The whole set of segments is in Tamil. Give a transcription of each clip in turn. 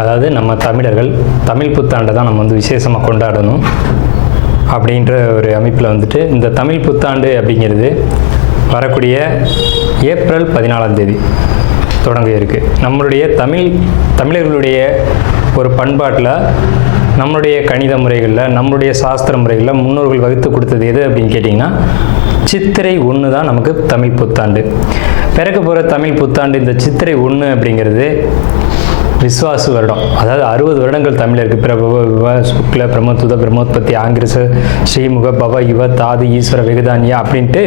அதாவது நம்ம தமிழர்கள் தமிழ் புத்தாண்டை தான் நம்ம வந்து விசேஷமாக கொண்டாடணும் அப்படின்ற ஒரு அமைப்பில் வந்துட்டு இந்த தமிழ் புத்தாண்டு அப்படிங்கிறது வரக்கூடிய ஏப்ரல் 14ஆம் தேதி தொடங்க இருக்குது. நம்மளுடைய தமிழர்களுடைய ஒரு பண்பாட்டில், நம்மளுடைய கணித முறைகளில், நம்மளுடைய சாஸ்திர முறைகளில் முன்னோர்கள் வகுத்து கொடுத்தது எது அப்படின்னு கேட்டிங்கன்னா சித்திரை 1 தான் நமக்கு தமிழ் புத்தாண்டு. பிறக்க போகிற தமிழ் புத்தாண்டு இந்த சித்திரை 1 அப்படிங்கிறது விஸ்வாசு வருடம். அதாவது 60 வருடங்கள் தமிழருக்கு பிரபவ விவ சுக்ல பிரம்மோத்துத பிரம்மோத்பத்தி ஆங்கிரச ஸ்ரீமுக பவ யுவ தாது ஈஸ்வர வெகுதானியா அப்படின்ட்டு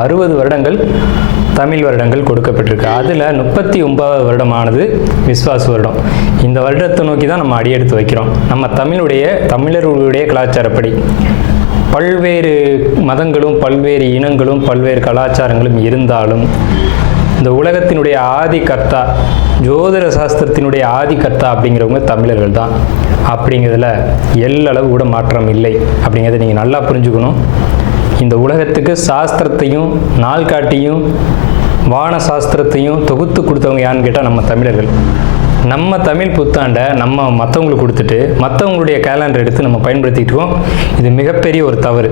60 வருடங்கள் தமிழ் வருடங்கள் கொடுக்கப்பட்டிருக்கு. அதில் 39வது வருடமானது விஸ்வாசு வருடம். இந்த வருடத்தை நோக்கி தான் நம்ம அடியெடுத்து வைக்கிறோம். நம்ம தமிழர்களுடைய கலாச்சாரப்படி பல்வேறு மதங்களும் பல்வேறு இனங்களும் பல்வேறு கலாச்சாரங்களும் இருந்தாலும் இந்த உலகத்தினுடைய ஆதி கர்த்தா, ஜோதிட சாஸ்திரத்தினுடைய ஆதி கர்த்தா அப்படிங்கிறவங்க தமிழர்கள் தான். அப்படிங்கிறதுல எல்லளவு கூட மாற்றம் இல்லை அப்படிங்கிறத நீங்கள் நல்லா புரிஞ்சுக்கணும். இந்த உலகத்துக்கு சாஸ்திரத்தையும் நாள்காட்டியும் வான சாஸ்திரத்தையும் தொகுத்து கொடுத்தவங்க யான்னு கேட்டால் நம்ம தமிழர்கள். நம்ம தமிழ் புத்தாண்டை நம்ம மற்றவங்களுக்கு கொடுத்துட்டு மற்றவங்களுடைய கேலண்டர் எடுத்து நம்ம பயன்படுத்திக்கிட்டு இருக்கோம். இது மிகப்பெரிய ஒரு தவறு.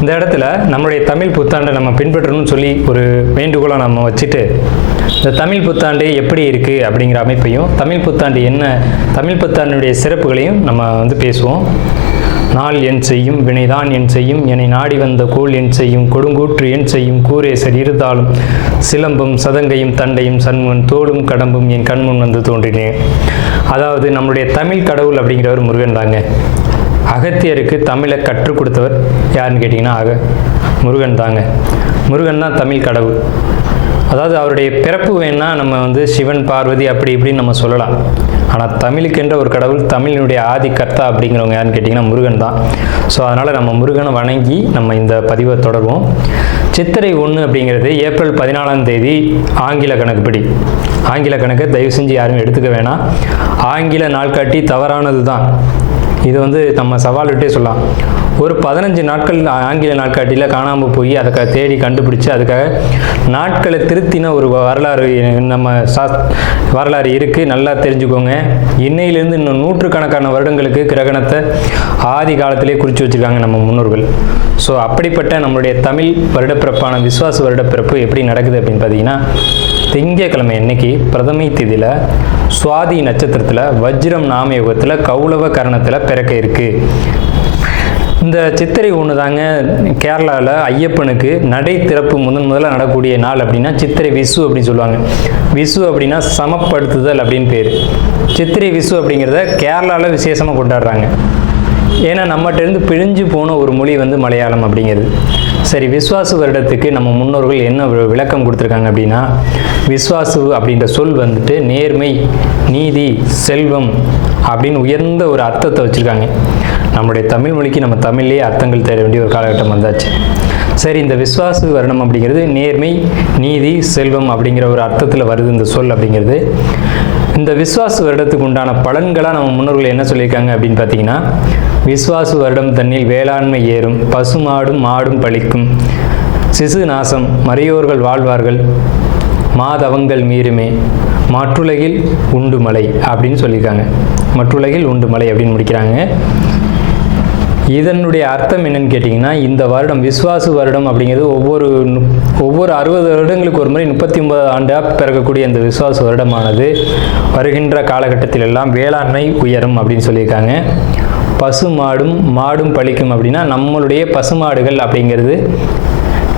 இந்த இடத்துல நம்மளுடைய தமிழ் புத்தாண்டை நம்ம பின்பற்றணும்னு சொல்லி ஒரு வேண்டுகோளை நம்ம வச்சுட்டு இந்த தமிழ் புத்தாண்டு எப்படி இருக்குது அப்படிங்கிற அமைப்பையும், தமிழ் புத்தாண்டு என்ன, தமிழ் புத்தாண்டுடைய சிறப்புகளையும் நம்ம வந்து பேசுவோம். நாள் என் செய்யும் வினைதான் என் செய்யும் என்னை நாடி வந்த கோள் என் செய்யும் கொடுங்கூற்று என் செய்யும் கூரேசர் இருதாலும் சிலம்பும் சதங்கையும் தண்டையும் சண்முகன் தோளும் கடம்பும் என் கண்முன் வந்து தோன்றினேன். அதாவது நம்மளுடைய தமிழ் கடவுள் அப்படிங்கிறவர் முருகன் தாங்க. அகத்தியருக்கு தமிழை கற்றுக் கொடுத்தவர் யாருன்னு கேட்டிங்கன்னா முருகன் தாங்க. முருகன் தான் தமிழ் கடவுள். அதாவது அவருடைய பிறப்பு வேணா நம்ம வந்து சிவன் பார்வதி அப்படி இப்படின்னு நம்ம சொல்லலாம். ஆனால் தமிழுக்கென்ற ஒரு கடவுள், தமிழினுடைய ஆதி கர்த்தா அப்படிங்கிறவங்க யாருன்னு கேட்டிங்கன்னா முருகன் தான். ஸோ அதனால் நம்ம முருகனை வணங்கி நம்ம இந்த பதிவை தொடருவோம். சித்திரை 1 அப்படிங்கிறது ஏப்ரல் 14ஆம் தேதி ஆங்கில கணக்குப்படி. ஆங்கில கணக்கை தயவு செஞ்சு யாரும் எடுத்துக்க வேணாம். ஆங்கில நாள்காட்டி தவறானது தான். இது வந்து நம்ம சவால் விட்டே சொல்லலாம். ஒரு 15 நாட்கள் ஆங்கில நாட்காட்டியில் காணாமல் போய் அதை தேடி கண்டுபிடிச்சி அதுக்காக நாட்களை திருத்தின ஒரு வரலாறு நம்ம வரலாறு இருக்குது. நல்லா தெரிஞ்சுக்கோங்க. இன்னையிலேருந்து இன்னும் நூற்றுக்கணக்கான வருடங்களுக்கு கிரகணத்தை ஆதி காலத்திலே குறித்து வச்சுருக்காங்க நம்ம முன்னோர்கள். ஸோ அப்படிப்பட்ட நம்மளுடைய தமிழ் வருடப்பிறப்பான விஸ்வாச வருடப்பிறப்பு எப்படி நடக்குது அப்படின்னு பார்த்தீங்கன்னா, திங்கட்கிழமை அன்னைக்கு பிரதமை திதியில் சுவாதி நட்சத்திரத்தில் வஜ்ரம் நாமயோகத்தில் கௌளவ கரணத்தில் பிறக்க இருக்குது. இந்த சித்திரை 1 தாங்க கேரளாவில் ஐயப்பனுக்கு நடை திறப்பு முதல்ல நடக்கூடிய நாள் அப்படின்னா சித்திரை விசு அப்படின்னு சொல்லுவாங்க. விசு அப்படின்னா சமப்படுத்துதல் அப்படின்னு பேர். சித்திரை விசு அப்படிங்கிறத கேரளாவில் விசேஷமாக கொண்டாடுறாங்க. ஏன்னா நம்மகிட்டேருந்து பிழிஞ்சு போன ஒரு மொழி வந்து மலையாளம் அப்படிங்கிறது. சரி, விஸ்வாசு வருடத்துக்கு நம்ம முன்னோர்கள் என்ன விளக்கம் கொடுத்துருக்காங்க அப்படின்னா, விஸ்வாசு அப்படின்ற சொல் வந்துட்டு நேர்மை, நீதி, செல்வம் அப்படின்னு உயர்ந்த ஒரு அர்த்தத்தை வச்சுருக்காங்க. நம்மளுடைய தமிழ் மொழிக்கு நம்ம தமிழ்லேயே அர்த்தங்கள் தேட வேண்டிய ஒரு காலகட்டம் வந்தாச்சு. சரி, இந்த விஸ்வாசு வருடம் அப்படிங்கிறது நேர்மை, நீதி, செல்வம் அப்படிங்கிற ஒரு அர்த்தத்தில் வருது இந்த சொல் அப்படிங்கிறது. இந்த விஸ்வாசு வருடத்துக்கு உண்டான பலன்களாக நம்ம முன்னோர்கள் என்ன சொல்லியிருக்காங்க அப்படின்னு பார்த்தீங்கன்னா, விஸ்வாசு வருடம் தன்னில் வேளாண்மை ஏறும், பசுமாடும் மாடும் பழிக்கும், சிசு நாசம், மறையோர்கள் வாழ்வார்கள், மாதவங்கள் மீறுமே, மற்றுலகில் உண்டு மலை அப்படின்னு சொல்லியிருக்காங்க. மற்றுலகில் உண்டு மலை அப்படின்னு முடிக்கிறாங்க. இதனுடைய அர்த்தம் என்னன்னு கேட்டிங்கன்னா, இந்த வருடம் விஸ்வாசு வருடம் அப்படிங்கிறது ஒவ்வொரு 60 வருடங்களுக்கு ஒரு முறை 39 ஆண்டாக பிறக்கக்கூடிய இந்த விஸ்வாசு வருடமானது வருகின்ற காலகட்டத்தில் எல்லாம் வேளாண்மை உயரும் அப்படின்னு சொல்லியிருக்காங்க. பசு மாடும் பழிக்கும் அப்படின்னா நம்மளுடைய பசுமாடுகள் அப்படிங்கிறது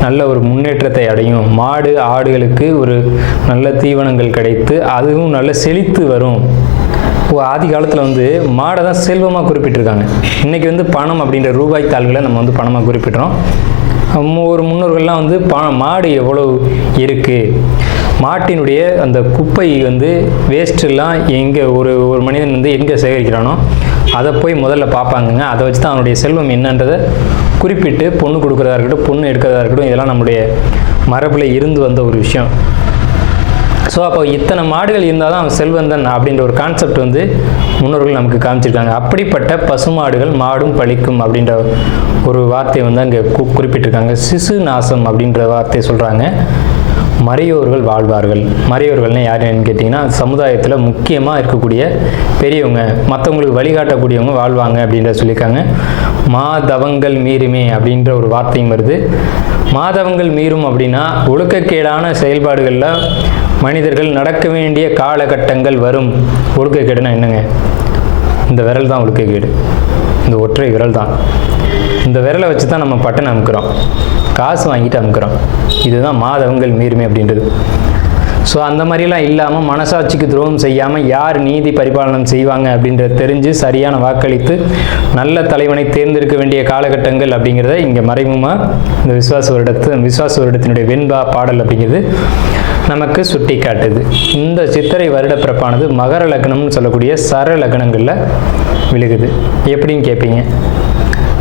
நல்ல ஒரு முன்னேற்றத்தை அடையும். மாடு ஆடுகளுக்கு ஒரு நல்ல தீவனங்கள் கிடைத்து அதுவும் நல்ல செழித்து வரும். ஆதி காலத்தில் வந்து மாடை தான் செல்வமாக குறிப்பிட்டிருக்காங்க. இன்றைக்கி வந்து பணம் அப்படின்ற ரூபாய் தாள்களை நம்ம வந்து பணமாக குறிப்பிட்றோம். ஒரு முன்னோர்கள்லாம் வந்து மாடு எவ்வளோ இருக்குது, மாட்டினுடைய அந்த குப்பை வந்து வேஸ்ட்டெல்லாம் எங்கே ஒரு மனிதன் வந்து எங்கே சேகரிக்கிறானோ அதை போய் முதல்ல பார்ப்பாங்கங்க. அதை வச்சு தான் அவனுடைய செல்வம் என்னன்றதை குறிப்பிட்டு பொண்ணு கொடுக்குறதா இருக்கட்டும், பொண்ணு எடுக்கிறதா இருக்கட்டும், இதெல்லாம் நம்முடைய மரபில் இருந்து வந்த ஒரு விஷயம். ஸோ அப்போ இத்தனை மாடுகள் இருந்தால் தான் அவன் செல்வந்தன் அப்படின்ற ஒரு கான்செப்ட் வந்து முன்னோர்கள் நமக்கு காமிச்சிருக்காங்க. அப்படிப்பட்ட பசுமாடுகள் மாடும் பழிக்கும் அப்படின்ற ஒரு வார்த்தையை வந்து அங்கே குறிப்பிட்டிருக்காங்க. சிசு நாசம் அப்படின்ற வார்த்தையை சொல்கிறாங்க. மறையோர்கள் வாழ்வார்கள். மறையோர்கள்னு யாருன்னு கேட்டிங்கன்னா சமுதாயத்தில் முக்கியமாக இருக்கக்கூடிய பெரியவங்க, மற்றவங்களுக்கு வழிகாட்டக்கூடியவங்க வாழ்வாங்க அப்படின்றத சொல்லியிருக்காங்க. மாதவங்கள் மீறுமே அப்படின்ற ஒரு வார்த்தையும் வருது. மாதவங்கள் மீறும் அப்படின்னா ஒழுக்கக்கேடான செயல்பாடுகளில் மனிதர்கள் நடக்க வேண்டிய காலகட்டங்கள் வரும். ஒழுக்கக்கேடுனா என்னங்க? இந்த விரல் தான் ஒழுக்கக்கேடு, இந்த ஒற்றை விரல் தான். இந்த விரலை வச்சு தான் நம்ம பட்டன் அமுக்கிறோம், காசு வாங்கிட்டு அமுக்கிறோம். இதுதான் மாதவங்கள் மீறுமே அப்படின்றது. ஸோ அந்த மாதிரிலாம் இல்லாமல் மனசாட்சிக்கு துரோகம் செய்யாமல் யார் நீதி பரிபாலனம் செய்வாங்க அப்படின்றத தெரிஞ்சு சரியான வாக்களித்து நல்ல தலைவனை தேர்ந்தெடுக்க வேண்டிய காலகட்டங்கள் அப்படிங்கிறத இங்கே மறைமுகமாக இந்த விசுவாச வருடத்தினுடைய வெண்பா பாடல் அப்படிங்கிறது நமக்கு சுட்டி காட்டுது. இந்த சித்திரை வருட பிறப்பானது மகர லக்னம்னு சொல்லக்கூடிய சர லக்னங்களில் விழுகுது. எப்படின்னு கேட்பீங்க.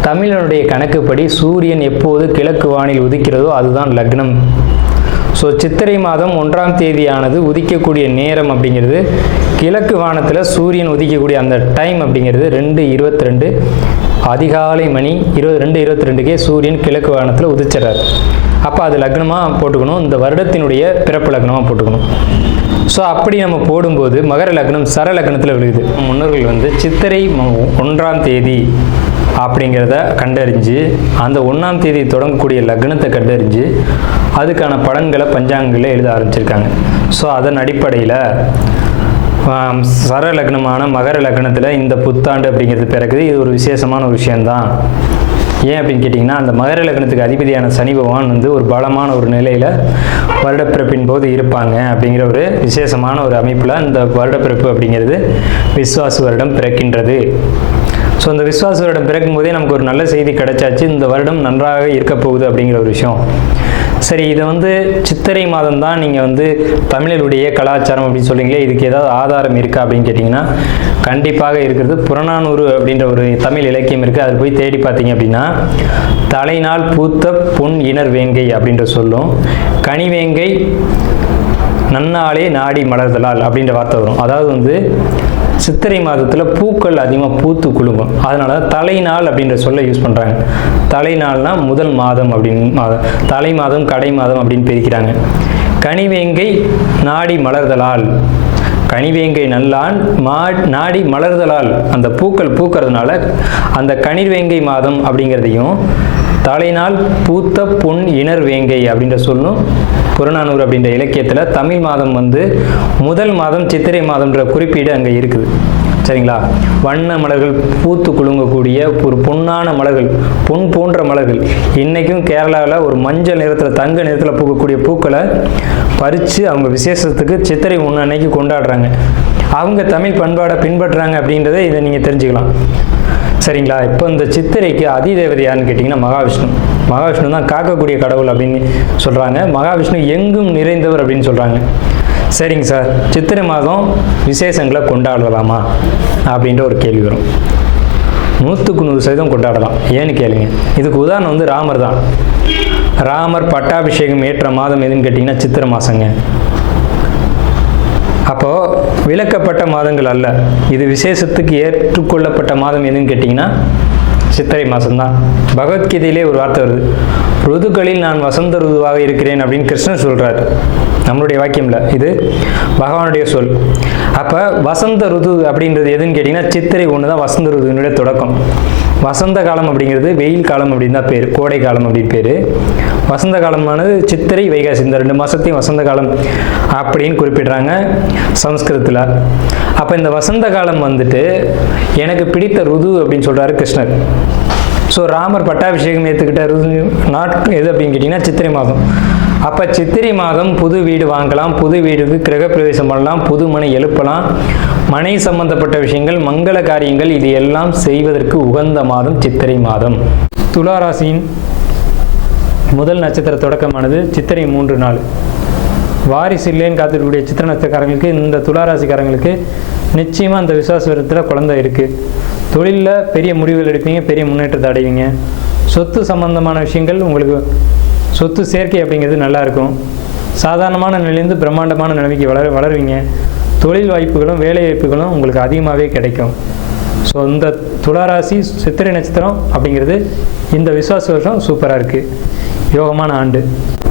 தமிழனுடைய கணக்குப்படி சூரியன் எப்போது கிழக்கு வானில் உதிக்கிறதோ அதுதான் லக்னம். ஸோ சித்திரை மாதம் 1ஆம் தேதியானது உதிக்கக்கூடிய நேரம் அப்படிங்கிறது கிழக்கு வானத்தில் சூரியன் உதிக்கக்கூடிய அந்த டைம் அப்படிங்கிறது 2:22 அதிகாலை மணி 2:22க்கே சூரியன் கிழக்கு வானத்தில் உதிச்சிடறார். அப்போ அது லக்னமாக போட்டுக்கணும், இந்த வருடத்தினுடைய பிறப்பு லக்னமாக போட்டுக்கணும். ஸோ அப்படி நம்ம போடும்போது மகர லக்னம் சர லக்னத்தில் விழுகுது. முன்னோர்கள் சித்திரை 1ஆம் தேதி அப்படிங்கிறத கண்டறிஞ்சு அந்த 1ஆம் தேதி தொடங்கக்கூடிய லக்னத்தை கண்டறிஞ்சு அதுக்கான பலன்களை பஞ்சாங்கங்களில் எழுத ஆரம்பிச்சிருக்காங்க. ஸோ அதன் அடிப்படையில் சர லக்னமான மகர லக்னத்தில் இந்த புத்தாண்டு அப்படிங்கிறது பிறகுது. இது ஒரு விசேஷமான ஒரு விஷயந்தான். ஏன் அப்படின்னு கேட்டிங்கன்னா, அந்த மகர லக்னத்துக்கு அதிபதியான சனி பகவான் ஒரு பலமான ஒரு நிலையில் வருடப்பிறப்பின் போது இருப்பாங்க அப்படிங்கிற ஒரு விசேஷமான ஒரு அமைப்பில் இந்த வருடப்பிறப்பு அப்படிங்கிறது விஸ்வாச வருடம் பிறக்கின்றது. ஸோ அந்த விஸ்வாச வருடம் பிறக்கும் போதே நமக்கு ஒரு நல்ல செய்தி கிடைச்சாச்சு, இந்த வருடம் நன்றாக இருக்க போகுது அப்படிங்கிற ஒரு விஷயம். சரி, இதை சித்திரை மாதம் தான் நீங்கள் தமிழருடைய கலாச்சாரம் அப்படின்னு சொல்றீங்களே, இதுக்கு ஏதாவது ஆதாரம் இருக்கா அப்படின்னு கேட்டிங்கன்னா கண்டிப்பாக இருக்கிறது. புறநானூறு அப்படின்ற ஒரு தமிழ் இலக்கியம் இருக்குது. அதில் போய் தேடி பார்த்தீங்க அப்படின்னா தலைநாள் பூத்த பொன் இணர் வேங்கை அப்படின்ற சொல்லும், கனிவேங்கை நன்னாளே நாடி மலர்தலால் அப்படின்ற வார்த்தை வரும். அதாவது சித்திரை மாதத்தில் பூக்கள் அதிகமாக பூத்து குலுங்கும். அதனால தலைநாள் அப்படின்ற சொல்ல யூஸ் பண்ணுறாங்க. தலைநாள்னா முதல் மாதம் அப்படின்னு, தலை மாதம் கடை மாதம் அப்படின்னு பிரிக்கிறாங்க. கனிவேங்கை நாடி மலர்தலால், கனிவேங்கை நல்லான் நாடி மலர்தலால், அந்த பூக்கள் பூக்கிறதுனால அந்த கனிவேங்கை மாதம் அப்படிங்கிறதையும் தலைநாள் பூத்த பொன் இணர் வேங்கை அப்படின்ற சொல்லும் புறநானூறு அப்படின்ற இலக்கியத்தில் தமிழ் மாதம் முதல் மாதம் சித்திரை மாதம்ன்ற குறிப்பீடு அங்கே இருக்குது. சரிங்களா? வண்ண மலர்கள் பூத்து குலுங்கக்கூடிய ஒரு பொன்னான மலர்கள், பொன் போன்ற மலர்கள். இன்றைக்கும் கேரளாவில் ஒரு மஞ்சள் நிறத்தில் தங்க நிறத்தில் பூக்கக்கூடிய பூக்களை பறித்து அவங்க விசேஷத்துக்கு சித்திரை 1 அன்னைக்கு கொண்டாடுறாங்க. அவங்க தமிழ் பண்பாடை பின்பற்றுறாங்க அப்படின்றத இதை நீங்கள் தெரிஞ்சுக்கலாம். சரிங்களா? இப்போ இந்த சித்திரைக்கு அதிதேவதை யாருன்னு கேட்டிங்கன்னா மகாவிஷ்ணு. மகாவிஷ்ணு தான் காக்கக்கூடிய கடவுள் அப்படின்னு சொல்கிறாங்க. மகாவிஷ்ணு எங்கும் நிறைந்தவர் அப்படின்னு சொல்கிறாங்க. சரிங்க சார், சித்திரை மாதம் விசேஷங்களை கொண்டாடலாமா அப்படின்ற ஒரு கேள்வி வரும். 100% கொண்டாடலாம். ஏன்னு கேளுங்க. இதுக்கு உதாரணம் ராமர் தான். ராமர் பட்டாபிஷேகம் ஏற்ற மாதம் எதுன்னு கேட்டிங்கன்னா சித்திரை மாதங்க. அப்போது விலக்கப்பட்ட மாதங்கள் அல்ல, இது விசேஷத்துக்கு ஏற்றுக்கொள்ளப்பட்ட மாதம் எதுன்னு கேட்டிங்கன்னா சித்திரை மாதம்தான். பகவத்கீதையிலே ஒரு வார்த்தை வருது, ருதுக்களில் நான் வசந்த ருதுவாக இருக்கிறேன் அப்படின்னு கிருஷ்ணன் சொல்கிறார். நம்மளுடைய வாக்கியம் இல்லை, இது பகவானுடைய சொல். அப்போ வசந்த ருது அப்படின்றது எதுன்னு கேட்டிங்கன்னா சித்திரை 1 தான் வசந்த ருதுனுடைய தொடக்கம். வசந்த காலம் அப்படிங்கிறது வெயில் காலம் அப்படின்னு தான் பேர், கோடை காலம் அப்படின்னு பேர். வசந்த காலமானது சித்திரை வைகாசி, இந்த 2 மாதத்தையும் வசந்த காலம் அப்படின்னு குறிப்பிடுறாங்க சமஸ்கிருதத்தில். அப்போ இந்த வசந்த காலம் எனக்கு பிடித்த ருது அப்படின்னு சொல்கிறாரு கிருஷ்ணர். ஸோ ராமர் பட்டாபிஷேகம் ஏற்றுக்கிட்ட ருது எது அப்படின்னு கேட்டிங்கன்னா சித்திரை மாதம். அப்போ சித்திரை மாதம் புது வீடு வாங்கலாம், புது வீடுக்கு கிரகப்பிரவேசம் பண்ணலாம், புது மனை எழுப்பலாம், மனை சம்பந்தப்பட்ட விஷயங்கள், மங்கள காரியங்கள், இது எல்லாம் செய்வதற்கு உகந்த மாதம் சித்திரை மாதம். துளாராசியின் முதல் நட்சத்திர தொடக்கமானது சித்திரை 3 நாள். வாரிசு இல்லைன்னு காத்துக்கூடிய சித்திரை நட்சத்திரக்காரங்களுக்கு, இந்த துளாராசிக்காரங்களுக்கு நிச்சயமாக அந்த விசுவாச வருடத்தில் குழந்தை இருக்குது. தொழிலில் பெரிய முடிவுகள் எடுப்பீங்க, பெரிய முன்னேற்றத்தை அடைவீங்க. சொத்து சம்பந்தமான விஷயங்கள், உங்களுக்கு சொத்து சேர்க்கை அப்படிங்கிறது நல்லாயிருக்கும். சாதாரணமான நிலையிலேருந்து பிரம்மாண்டமான நிலைமைக்கு வளருவீங்க. தொழில் வாய்ப்புகளும் வேலை வாய்ப்புகளும் உங்களுக்கு அதிகமாகவே கிடைக்கும். ஸோ இந்த துளாராசி சித்திரை நட்சத்திரம் அப்படிங்கிறது இந்த விசுவாச வருஷம் சூப்பராக இருக்குது, யோகமான ஆண்டு.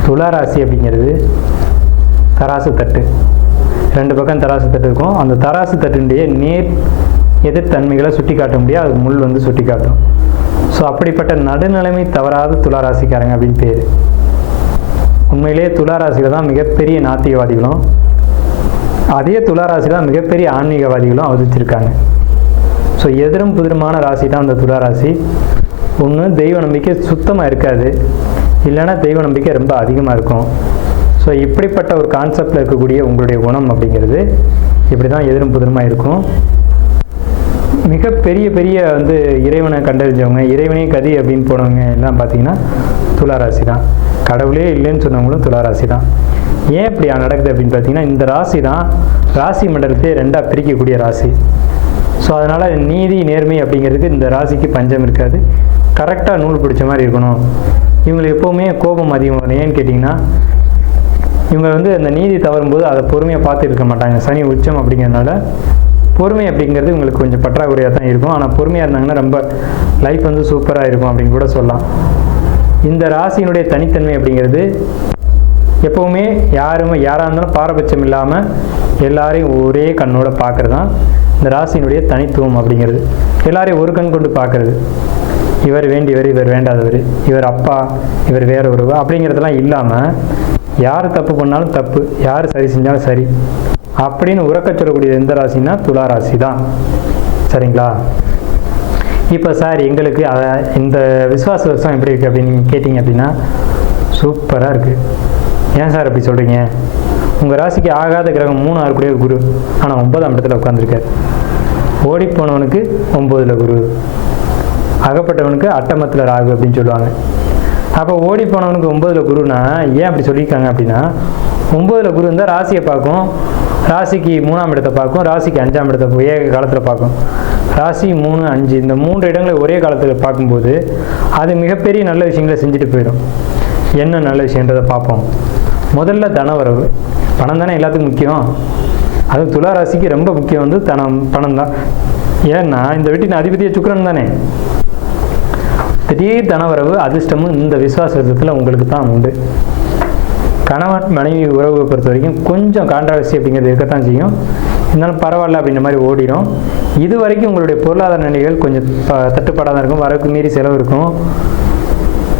துளாராசி அப்படிங்கிறது தராசு தட்டு, 2 பக்கம் தராசு தட்டு இருக்கும். அந்த தராசு தட்டுடைய நேர் எதிர்த்தன்மைகளை சுட்டி காட்ட முடியாது, அது முள் வந்து சுட்டி காட்டும். ஸோ அப்படிப்பட்ட நடுநிலைமை தவறாத துளாராசிக்காரங்க அப்படின்னு பேர். உண்மையிலேயே துளாராசியில் தான் மிகப்பெரிய நாத்திகவாதிகளும், அதே துளாராசியில் தான் மிகப்பெரிய ஆன்மீகவாதிகளும் அவதரிச்சிருக்காங்க. ஸோ எதிரும் புதிருமான ராசி தான் அந்த துளாராசி. ஒன்று தெய்வ நம்பிக்கை சுத்தமாக இருக்காது, இல்லைன்னா தெய்வ நம்பிக்கை ரொம்ப அதிகமாக இருக்கும். ஸோ இப்படிப்பட்ட ஒரு கான்செப்டில் இருக்கக்கூடிய உங்களுடைய குணம் அப்படிங்கிறது இப்படி தான் எதிரும் புதிருமாக இருக்கும். மிகப்பெரிய பெரிய வந்து இறைவனை கண்டறிஞ்சவங்க, இறைவனே கதி அப்படின்னு போனவங்க எல்லாம் பார்த்தீங்கன்னா துளாராசி தான். கடவுளே இல்லைன்னு சொன்னவங்களும் துளாராசி தான். ஏன் இப்படி நடக்குது அப்படின்னு பார்த்தீங்கன்னா, இந்த ராசி தான் ராசி மண்டலத்தை 2ஆக பிரிக்கக்கூடிய ராசி. ஸோ அதனால் நீதி நேர்மை அப்படிங்கிறதுக்கு இந்த ராசிக்கு பஞ்சம் இருக்காது. கரெக்டாக நூல் பிடிச்ச மாதிரி இருக்கணும். இவங்களுக்கு எப்போவுமே கோபம் அதிகம் வரும். ஏன்னு கேட்டிங்கன்னா, இவங்க வந்து அந்த நீதி தவறும்போது அதை பொறுமையாக பார்த்து இருக்க மாட்டாங்க. சனி உச்சம் அப்படிங்கிறதுனால பொறுமை அப்படிங்கிறது இவங்களுக்கு கொஞ்சம் பற்றாக்குறையாக தான் இருக்கும். ஆனால் பொறுமையாக இருந்தாங்கன்னா ரொம்ப லைஃப் வந்து சூப்பராக இருக்கும் அப்படின்னு கூட சொல்லலாம். இந்த ராசியினுடைய தனித்தன்மை அப்படிங்கிறது எப்போவுமே யாராக இருந்தாலும் பாரபட்சம் இல்லாமல் எல்லாரையும் ஒரே கண்ணோட பார்க்குறது தான் இந்த ராசியினுடைய தனித்துவம் அப்படிங்கிறது. எல்லாரையும் ஒரு கண் கொண்டு பார்க்குறது. இவர் வேண்டியவர், இவர் வேண்டாதவர், இவர் அப்பா, இவர் வேற ஒருவர் அப்படிங்கிறதெல்லாம் இல்லாமல் யார் தப்பு பண்ணாலும் தப்பு, யார் சரி செஞ்சாலும் சரி அப்படின்னு உறக்க சொல்லக்கூடிய எந்த ராசின்னா துளாராசி தான். சரிங்களா? இப்போ சார் எங்களுக்கு இந்த விஸ்வாச வருஷம் எப்படி இருக்குது அப்படின்னு நீங்கள் கேட்டிங்க அப்படின்னா சூப்பராக இருக்குது. ஏன் சார் அப்படி சொல்கிறீங்க? உங்கள் ராசிக்கு ஆகாத கிரகம் 3 ஆறுக்குடைய குரு, ஆனால் 9ஆம் இடத்துல உட்காந்துருக்கார். ஓடிப்போனவனுக்கு 9ல் குரு, அகப்பட்டவனுக்கு அட்டமத்தில் ராகு அப்படின்னு சொல்லுவாங்க. அப்போ ஓடிப்போனவனுக்கு 9ல் குருனா ஏன் அப்படி சொல்லியிருக்காங்க அப்படின்னா, 9ல் குரு இருந்தால் ராசியை பார்க்கும், ராசிக்கு 3ஆம் இடத்தை பார்க்கும், ராசிக்கு 5ஆம் இடத்தை ஒரே காலத்தில் பார்க்கும். ராசி 3, 5 இந்த 3 இடங்களை ஒரே காலத்தில் பார்க்கும்போது அது மிகப்பெரிய நல்ல விஷயங்களை செஞ்சுட்டு போயிடும். என்ன நல்ல விஷயன்றதை பார்ப்போம். முதல்ல தனவரவு. பணம் தானே எல்லாத்துக்கும் முக்கியம். அதுவும் துளாராசிக்கு ரொம்ப முக்கியம் வந்து பணம் தான். ஏன்னா இந்த வீட்டின் அதிபதிய சுக்கிரன் தானே. திடீர் தனவரவு அதிர்ஷ்டமும் இந்த விசுவாசத்தில் உங்களுக்கு தான் உண்டு. கணவன் மனைவி உறவை பொறுத்த வரைக்கும் கொஞ்சம் கான்ட்ராவர்சி அப்படிங்கிறது இருக்கத்தான் செய்யும். இருந்தாலும் பரவாயில்ல அப்படின்ற மாதிரி ஓடிடும். இது வரைக்கும் உங்களுடைய பொருளாதார நிலைகள் கொஞ்சம் தட்டுப்பாடாக தான் இருக்கும். வரவுக்கு மீறி செலவு இருக்கும்.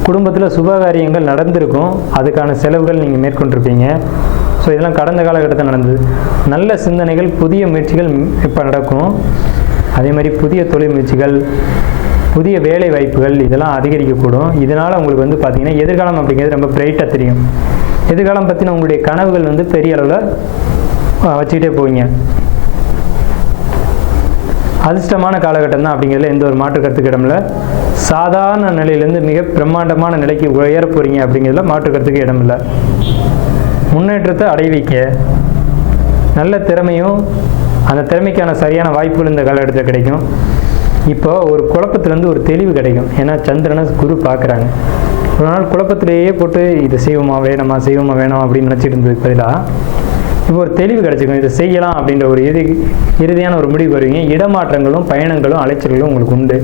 குடும்பத்தில் சுபகாரியங்கள் நடந்திருக்கும், அதுக்கான செலவுகள் நீங்கள் மேற்கொண்டிருப்பீங்க. ஸோ இதெல்லாம் கடந்த காலகட்டத்தில் நடந்தது. நல்ல சிந்தனைகள், புதிய முயற்சிகள் இப்போ நடக்கும். அதே மாதிரி புதிய தொழில் முயற்சிகள், புதிய வேலை வாய்ப்புகள் இதெல்லாம் அதிகரிக்கக்கூடும். இதனால் உங்களுக்கு வந்து பார்த்திங்கன்னா எதிர்காலம் அப்படிங்கிறது ரொம்ப பிரைட்டாக தெரியும். எதிர்காலம் பற்றின உங்களுடைய கனவுகள் வந்து பெரிய அளவில் வச்சுக்கிட்டே போவீங்க. அதிர்ஷ்டமான காலகட்டம் தான் அப்படிங்கிறதுல எந்த ஒரு மாற்று கருத்துக்கு இடமில்லை. சாதாரண நிலையிலேருந்து மிக பிரம்மாண்டமான நிலைக்கு உயர போகிறீங்க அப்படிங்கிறதுல மாற்று கருத்துக்கு இடமில்லை. முன்னேற்றத்தை அடைவிக்க நல்ல திறமையும் அந்த திறமைக்கான சரியான வாய்ப்புகள் இந்த காலகட்டத்தில் கிடைக்கும். இப்போ ஒரு குழப்பத்திலேருந்து ஒரு தெளிவு கிடைக்கும். ஏன்னா சந்திரனை குரு பார்க்குறாங்க. ஒரு நாள் குழப்பத்திலேயே போட்டு இதை செய்வோமா வேணாமா அப்படின்னு நினச்சிட்டு இருந்ததுக்கு பதிலாக இப்போ ஒரு தெளிவு கிடச்சிக்கும். இதை செய்யலாம் அப்படின்ற ஒரு இறுதியான ஒரு முடிவு வருவீங்க. இடமாற்றங்களும் பயணங்களும் அலைச்சல்களும் உங்களுக்கு உண்டு.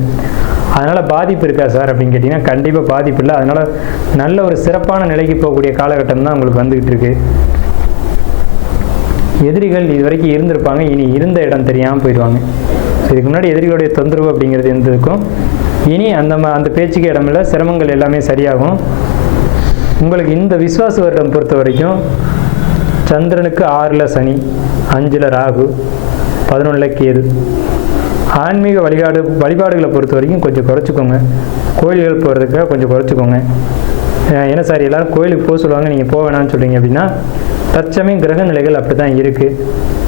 அதனால் பாதிப்பு இருக்கா சார் அப்படின்னு கேட்டிங்கன்னா கண்டிப்பாக பாதிப்பு இல்லை. அதனால் நல்ல ஒரு சிறப்பான நிலைக்கு போகக்கூடிய காலகட்டம் தான் உங்களுக்கு வந்துக்கிட்டு இருக்கு. எதிரிகள் இது வரைக்கும் இருந்திருப்பாங்க, இனி இருந்த இடம் தெரியாமல் போயிடுவாங்க. இதுக்கு முன்னாடி எதிரிகளுடைய தொந்தரவு அப்படிங்கிறது இருந்திருக்கும். இனி அந்த பேச்சுக்கு இடமில்லை. சிரமங்கள் எல்லாமே சரியாகும். உங்களுக்கு இந்த விஸ்வாச வருடம் பொறுத்த வரைக்கும் சந்திரனுக்கு 6ல் சனி, 5ல் ராகு, 11ல் கேது. ஆன்மீக வழிபாடுகளை பொறுத்த வரைக்கும் கொஞ்சம் குறைச்சிக்கோங்க. கோயில்கள் போகிறதுக்காக கொஞ்சம் குறைச்சிக்கோங்க. ஏன்னா சார் எல்லோரும் கோயிலுக்கு போக சொல்லுவாங்க, நீங்கள் போக வேணாம்னு சொல்கிறீங்க அப்படின்னா தற்சமயம் கிரக நிலைகள் அப்படி தான் இருக்குது.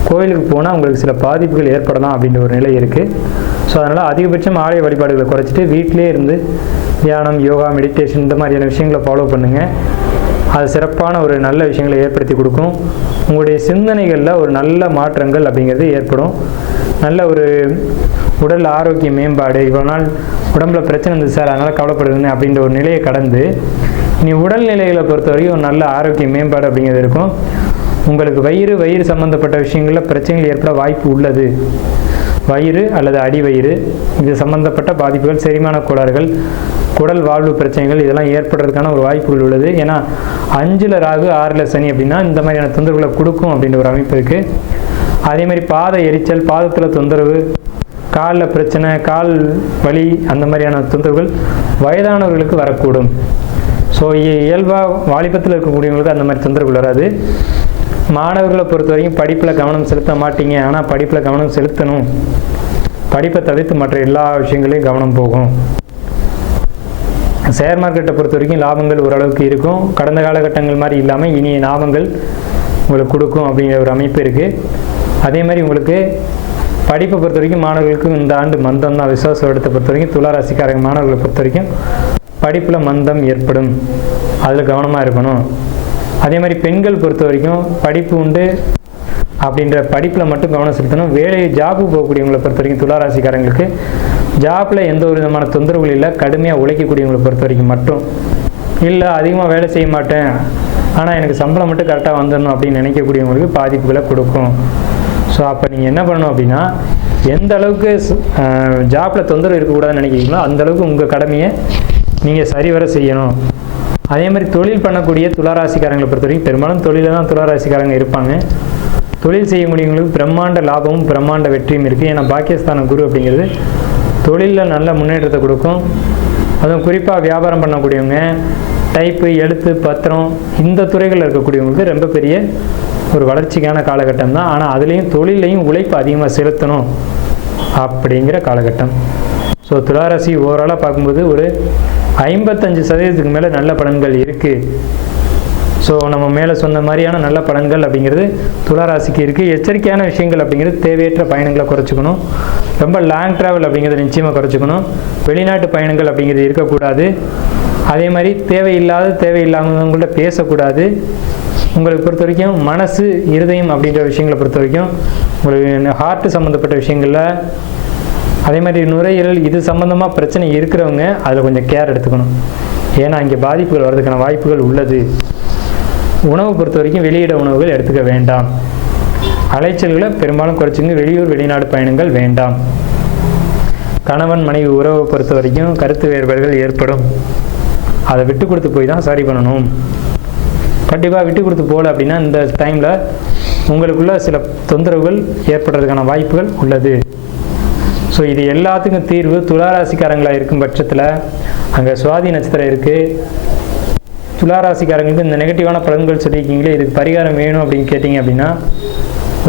கோயிலுக்கு போனால் உங்களுக்கு சில பாதிப்புகள் ஏற்படலாம் அப்படின்ற ஒரு நிலை இருக்குது. ஸோ அதனால் அதிகபட்சம் ஆலய வழிபாடுகளை குறைச்சிட்டு வீட்டிலே இருந்து தியானம், யோகா, மெடிடேஷன் இந்த மாதிரியான விஷயங்களை ஃபாலோ பண்ணுங்கள். அது சிறப்பான ஒரு நல்ல விஷயங்களை ஏற்படுத்தி கொடுக்கும். உங்களுடைய சிந்தனைகளில் ஒரு நல்ல மாற்றங்கள் அப்படிங்கிறது ஏற்படும். நல்ல ஒரு உடல் ஆரோக்கிய மேம்பாடு. இவ்வளோ நாள் உடம்புல பிரச்சனை இருந்தது சார் அதனால் கவலைப்படுதுங்க அப்படின்ற ஒரு நிலையை கடந்து இனி உடல்நிலைகளை பொறுத்த வரைக்கும் ஒரு நல்ல ஆரோக்கிய மேம்பாடு அப்படிங்கிறது இருக்கும். உங்களுக்கு வயிறு சம்மந்தப்பட்ட விஷயங்களில் பிரச்சனைகள் ஏற்பட வாய்ப்பு உள்ளது. வயிறு அல்லது அடிவயிறு இது சம்மந்தப்பட்ட பாதிப்புகள், செரிமான கோளாறுகள், குடல் வாழ்வு பிரச்சனைகள் இதெல்லாம் ஏற்படுறதுக்கான ஒரு வாய்ப்புகள் உள்ளது. ஏன்னா 5ல் ராகு 6ல் சனி அப்படின்னா இந்த மாதிரியான தொந்தரவுகளை கொடுக்கும் அப்படின்ற ஒரு அமைப்பு இருக்குது. அதே மாதிரி பாத எரிச்சல், பாதத்தில் தொந்தரவு, காலில் பிரச்சனை, கால் வலி, அந்த மாதிரியான தொந்தரவுகள் வயதானவர்களுக்கு வரக்கூடும். ஸோ இயல்பாக வாலிபத்தில் இருக்கக்கூடியவங்களுக்கு அந்த மாதிரி தொந்தரவுகள் வராது. மாணவர்களை பொறுத்த வரைக்கும் படிப்பில் கவனம் செலுத்த மாட்டீங்க, ஆனால் படிப்பில் கவனம் செலுத்தணும். படிப்பை தவிர்த்து மற்ற எல்லா விஷயங்களையும் கவனம் போகும். ஷேர் மார்க்கெட்டை பொறுத்த வரைக்கும் லாபங்கள் ஓரளவுக்கு இருக்கும். கடந்த காலகட்டங்கள் மாதிரி இல்லாமல் இனிய லாபங்கள் உங்களுக்கு கொடுக்கும் அப்படிங்கிற ஒரு அமைப்பு இருக்குது. அதே மாதிரி உங்களுக்கு படிப்பை பொறுத்த வரைக்கும் மாணவர்களுக்கு இந்த ஆண்டு மந்தம் தான். விசுவாச வருடத்தை பொறுத்த வரைக்கும் துளாராசிக்காரங்க மாணவர்களை பொறுத்த வரைக்கும் படிப்பில் மந்தம் ஏற்படும், அதில் கவனமாக இருக்கணும். அதே மாதிரி பெண்கள் பொறுத்த வரைக்கும் படிப்பு உண்டு அப்படின்ற படிப்பில் மட்டும் கவனம் செலுத்தணும். ஜாபுக்கு போகக்கூடியவங்களை பொறுத்த வரைக்கும் துளாராசிக்காரங்களுக்கு ஜாப்பில் எந்த ஒரு விதமான தொந்தரவுகள் இல்லை. கடுமையாக உழைக்கக்கூடியவங்களை பொறுத்த வரைக்கும் மட்டும் இல்லை, அதிகமாக வேலை செய்ய மாட்டேன் ஆனால் எனக்கு சம்பளம் மட்டும் கரெக்டாக வந்துடணும் அப்படின்னு நினைக்கக்கூடியவங்களுக்கு பாதிப்புகளை கொடுக்கும். ஸோ அப்போ நீங்கள் என்ன பண்ணணும் அப்படின்னா, எந்த அளவுக்கு ஜாப்பில் தொந்தரவு இருக்கக்கூடாதுன்னு நினைக்கிறீங்களோ அந்தளவுக்கு உங்கள் கடமையை நீங்கள் சரிவர செய்யணும். அதே மாதிரி தொழில் பண்ணக்கூடிய துளாராசிக்காரங்களை பொறுத்த வரைக்கும் பெரும்பாலும் தொழிலில் தான் துளாராசிக்காரங்க இருப்பாங்க. தொழில் செய்யக்கூடியவங்களுக்கு பிரம்மாண்ட லாபமும் பிரம்மாண்ட வெற்றியும் இருக்குது. ஏன்னா பாக்கியஸ்தான குரு அப்படிங்கிறது தொழிலில் நல்ல முன்னேற்றத்தை கொடுக்கும். அதுவும் குறிப்பாக வியாபாரம் பண்ணக்கூடியவங்க, டைப்பு, எழுத்து, பத்திரம், இந்த துறைகளில் இருக்கக்கூடியவங்களுக்கு ரொம்ப பெரிய ஒரு வளர்ச்சிக்கான காலகட்டம் தான். ஆனால் அதுலேயும் தொழிலையும் உழைப்பு அதிகமாக செலுத்தணும் அப்படிங்கிற காலகட்டம். ஸோ துளாராசி ஓவராலாக பார்க்கும்போது ஒரு 55% மேலே நல்ல பலன்கள் இருக்குது. ஸோ நம்ம மேலே சொன்ன மாதிரியான நல்ல பலன்கள் அப்படிங்கிறது துளாராசிக்கு இருக்குது. எச்சரிக்கையான விஷயங்கள் அப்படிங்கிறது தேவையற்ற பயணங்களை குறைச்சிக்கணும். ரொம்ப லாங் ட்ராவல் அப்படிங்கிறத நிச்சயமாக குறைச்சிக்கணும். வெளிநாட்டு பயணங்கள் அப்படிங்கிறது இருக்கக்கூடாது. அதே மாதிரி தேவையில்லாதவங்கள்ட்ட பேசக்கூடாது. உங்களுக்கு பொறுத்த வரைக்கும் மனசு, இருதயம் அப்படின்ற விஷயங்களை பொறுத்த வரைக்கும் உங்களுக்கு ஹார்ட் சம்மந்தப்பட்ட விஷயங்களில், அதே மாதிரி நுரையீரல் இது சம்மந்தமாக பிரச்சனை இருக்கிறவங்க அதில் கொஞ்சம் கேர் எடுத்துக்கணும். ஏன்னா இங்கே பாதிப்புகள் வர்றதுக்கான வாய்ப்புகள் உள்ளது. உணவு பொறுத்த வரைக்கும் வெளியிட உணவுகள் எடுத்துக்க வேண்டாம். அலைச்சல்களை பெரும்பாலும் குறைச்சிங்க. வெளியூர் வெளிநாடு பயணங்கள் வேண்டாம். கணவன் மனைவி உறவை பொறுத்த வரைக்கும் கருத்து வேறுபாடுகள் ஏற்படும். அதை விட்டு கொடுத்து போய் தான் சரி பண்ணணும். கண்டிப்பாக விட்டு கொடுத்து போகல அப்படின்னா இந்த டைமில் உங்களுக்குள்ள சில தொந்தரவுகள் ஏற்படுறதுக்கான வாய்ப்புகள் உள்ளது. ஸோ இது எல்லாத்துக்கும் தீர்வு துளாராசிக்காரங்களாக இருக்கும் பட்சத்தில் அங்கே சுவாதி நட்சத்திரம் இருக்குது. துளாராசிக்காரங்களுக்கு இந்த நெகட்டிவான பலன்கள் சொல்லியிருக்கீங்களே, இதுக்கு பரிகாரம் வேணும் அப்படின்னு கேட்டிங்க அப்படின்னா,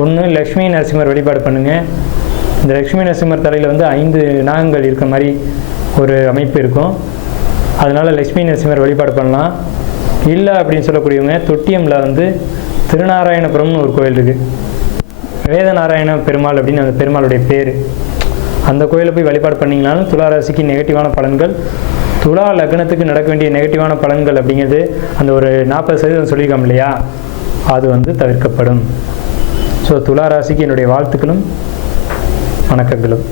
ஒன்று லக்ஷ்மி நரசிம்மர் வழிபாடு பண்ணுங்கள். இந்த லக்ஷ்மி நரசிம்மர் தலையில் வந்து 5 நாகங்கள் இருக்கிற மாதிரி ஒரு அமைப்பு இருக்கும். அதனால் லக்ஷ்மி நரசிம்மர் வழிபாடு பண்ணலாம். இல்லை அப்படின்னு சொல்லக்கூடியவங்க தொட்டியமில் வந்து திருநாராயணபுரம்னு ஒரு கோயில் இருக்குது. வேதநாராயண பெருமாள் அப்படின்னு அந்த பெருமாளுடைய பேர். அந்த கோயிலை போய் வழிபாடு பண்ணிங்கனாலும் துளாராசிக்கு நெகட்டிவான பலன்கள், துலா லக்னத்துக்கு நடக்க வேண்டிய நெகட்டிவான பலன்கள் அப்படிங்கிறது அந்த ஒரு 40% சொல்லியிருக்கோம் இல்லையா, அது வந்து தவிர்க்கப்படும். ஸோ துளாராசிக்கு என்னுடைய வாழ்த்துக்களும் வணக்கங்களும்.